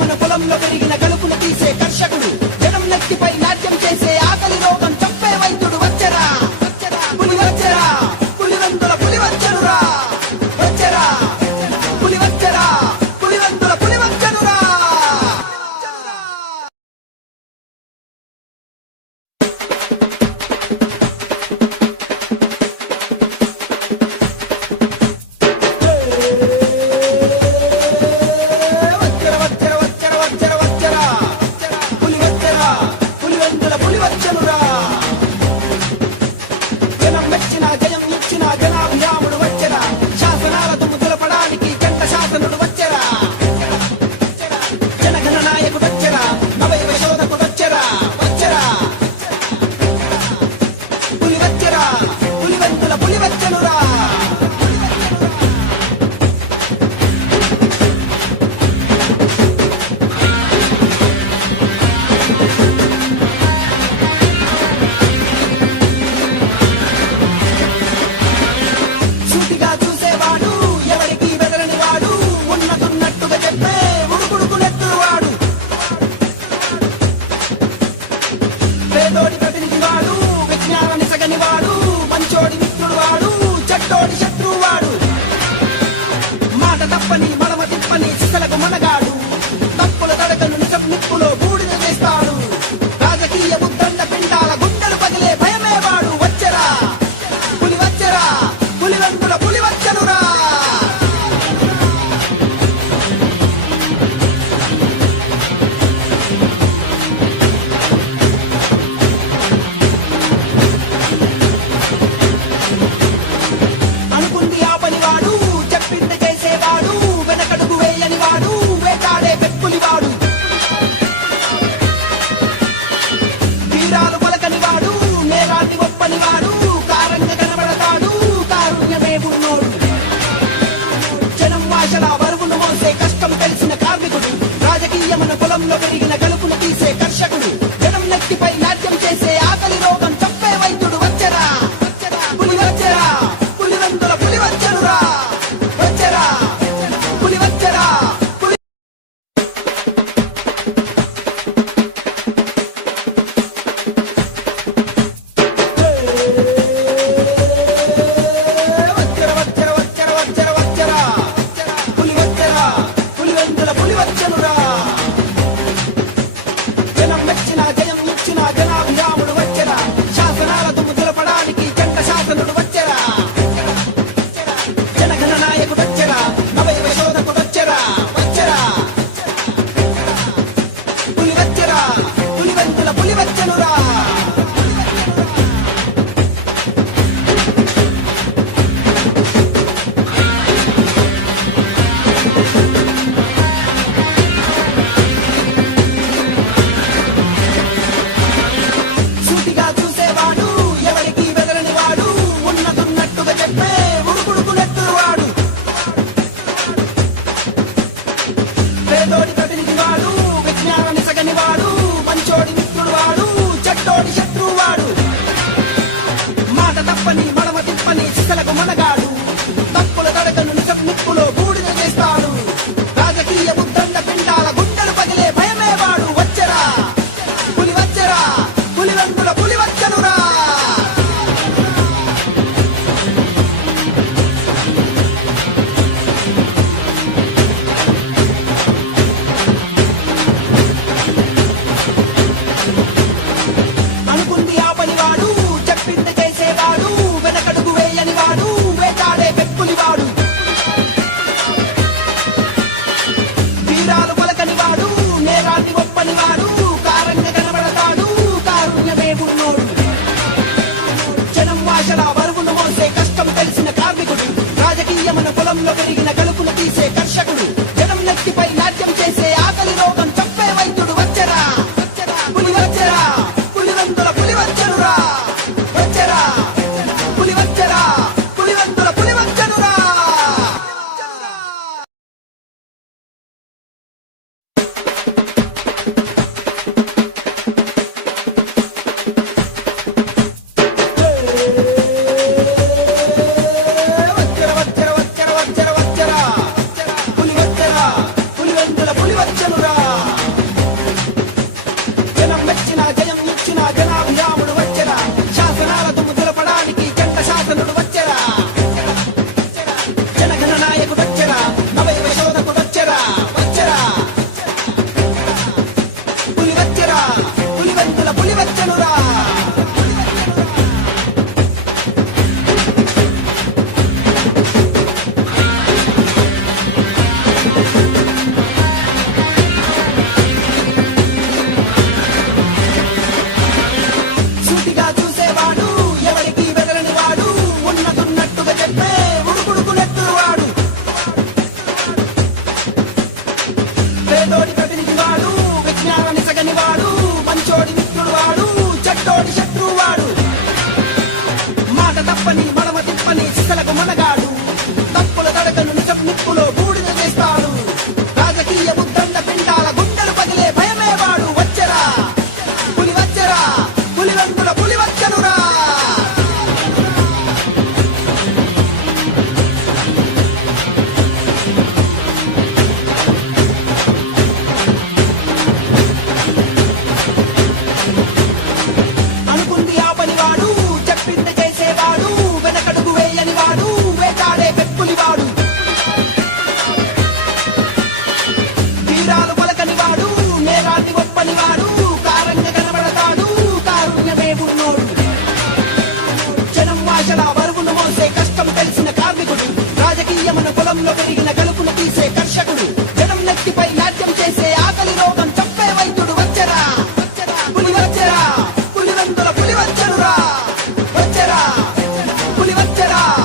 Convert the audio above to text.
మన పొలంలో పెరిగిన కలుపును తీసే కర్షకుడు. Dando la. కాలంలో పెరిగిన Come on, I got I'm loving